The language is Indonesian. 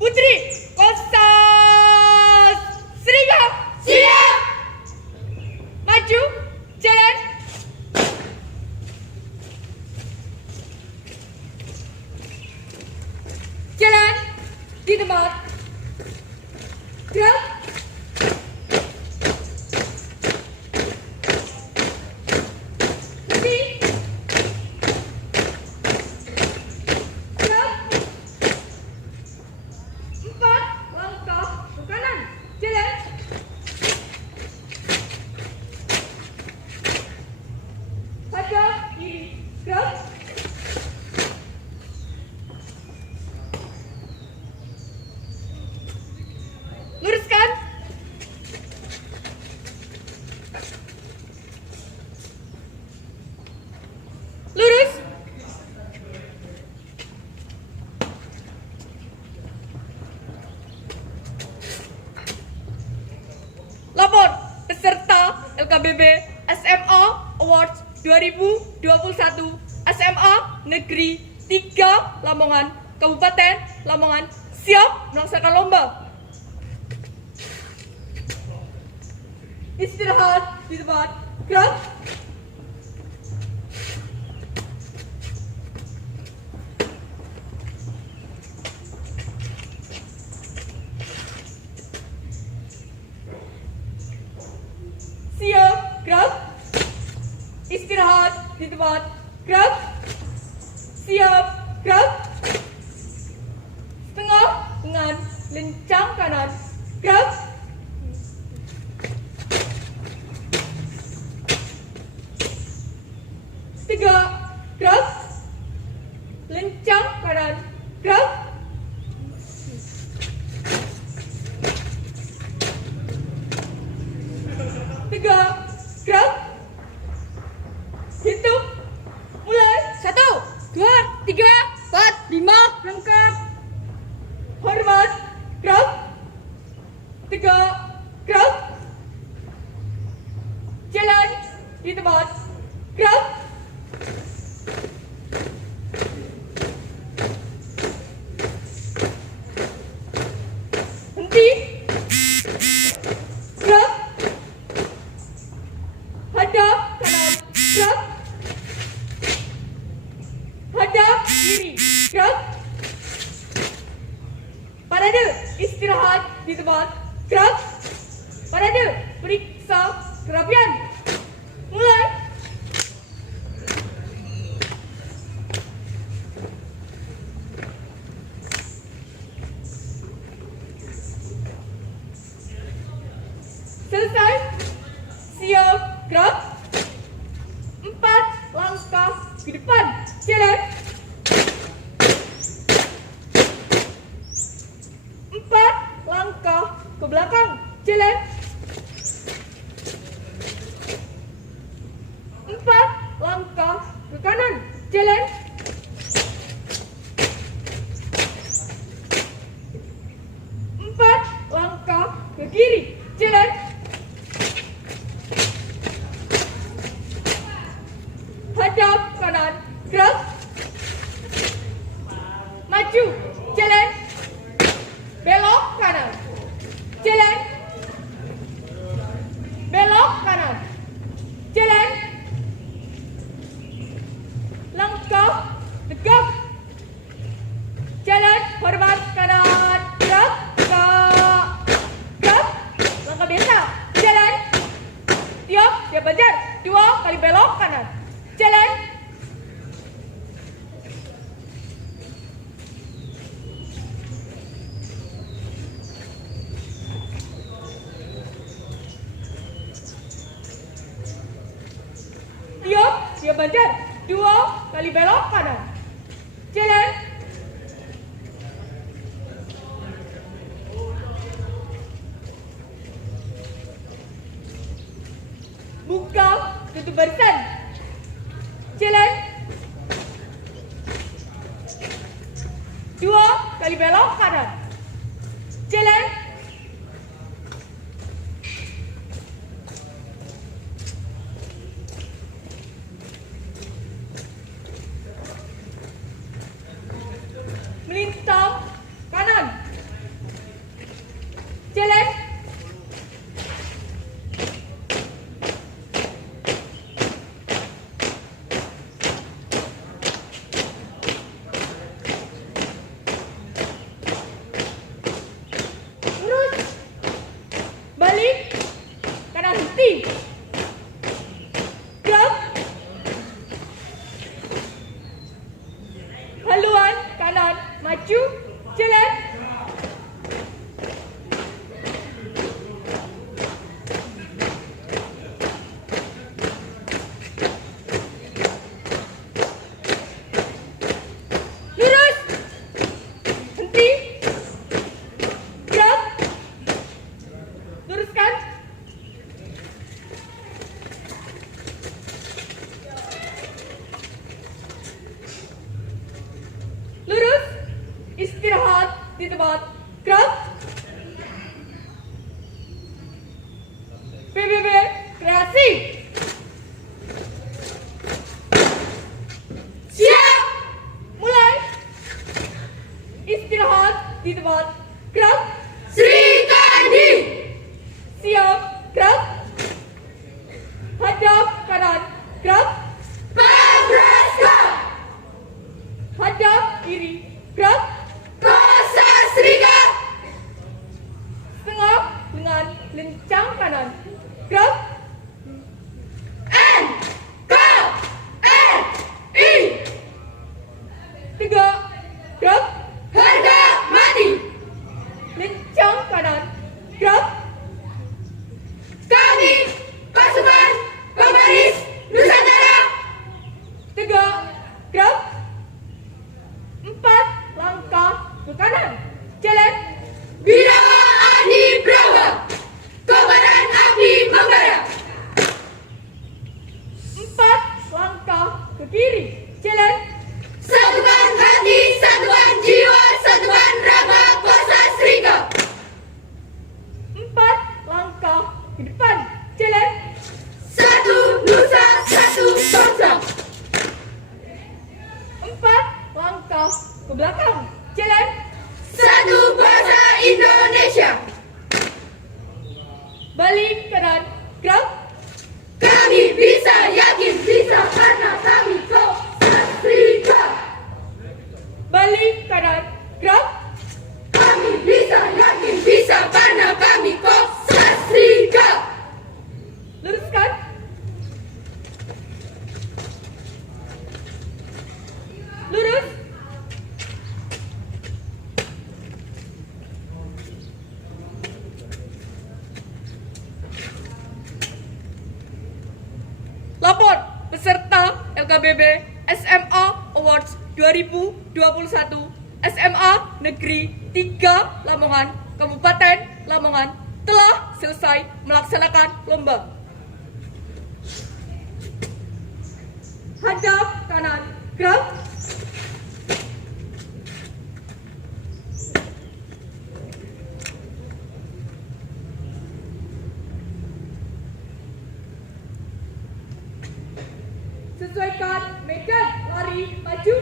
Putri Kosasssriga. Siap. Maju, jalan. Jalan di tempat. Gerak. Berhenti. Gerak. 4 langkah ke kanan. Jalan. Hadap kiri. Gerak. Luruskan. Lurus. Lapor peserta LKBB SMA Awards 2021 SMA Negeri 3 Lamongan, Kabupaten Lamongan siap melaksanakan lomba. Istirahat di tempat. Gerak. Siap. Gerak. Istirahat di tempat. Gerak. Siap. Gerak. Setengah dengan lencang kanan. Gerak. Tegak. Gerak. Lencang kanan. Gerak. Tegak. Gerak. Hitung. Mulai. 1, 2, 3, 4, 5. Lengkap. Hormat. Gerak. Tegak. Gerak. Jalan di tempat. Gerak. Henti. Gerak. Hadap kanan. Gerak. Hadap kiri. Gerak. Parade. Istirahat di tempat. Gerak. Parade. Periksa kerapian. Mulai. Selesai. Siap. Gerak. 4 langkah ke depan. Jalan. 4 langkah ke belakang. Jalan. 4 langkah ke kanan. Jalan. 4 langkah ke kiri. Jalan. Hadap kanan. Gerak. Maju. Jalan. Belok kanan. Jalan. Belok kanan. Jalan. Langkah tegak. Jalan. Hormat kanan. Gerak. Tegak. Gerak. Langkah biasa. Jalan. Tiap dia belajar 2 kali belok kanan. Jalan. Tiap dia belajar 2 kali belok kanan. Jalan. Buka tutup barisan. Jalan. 2 kali belok kanan. Jalan. Melintang kanan. maju, jalan. Lurus, henti, gerak, luruskan. Lurus, istirahat di tempat, gerak. PBB kreasi. Siap, mulai. Istirahat di tempat, gerak. Sri Kandi. Siap, gerak. Hadap kanan, gerak. Pabraska. Hadap kiri, gerak. Kosasriga. Setengah dengan lencang kanan, gerak. NKRI. Tegak, gerak. Harga mati. Lencang kanan, gerak. Kami pasukan pembaris Nusantara. Tegak, gerak. 4 langkah ke kanan, jalan. Binawa Adi Braga. Kobaran api membara. 4 langkah ke kiri, jalan. Satukan hati, satukan jiwa, satukan raga Kosasriga. 4 langkah ke depan, jalan. Satu nusa, satu bangsa. 4 langkah ke belakang, jalan. Satu bahasa Indonesia. Balik kanan, gerak. Kami bisa, yakin bisa, karena kami Kosasriga. Balik kanan, gerak. Kami bisa, yakin bisa, karena kami Kosasriga. Luruskan. Lurus. Lapor peserta LKBB SMA Awards 2021 SMA Negeri 3 Lamongan, Kabupaten Lamongan telah selesai melaksanakan lomba. Hadap kanan, gerak. Sesuaikan medan lari maju.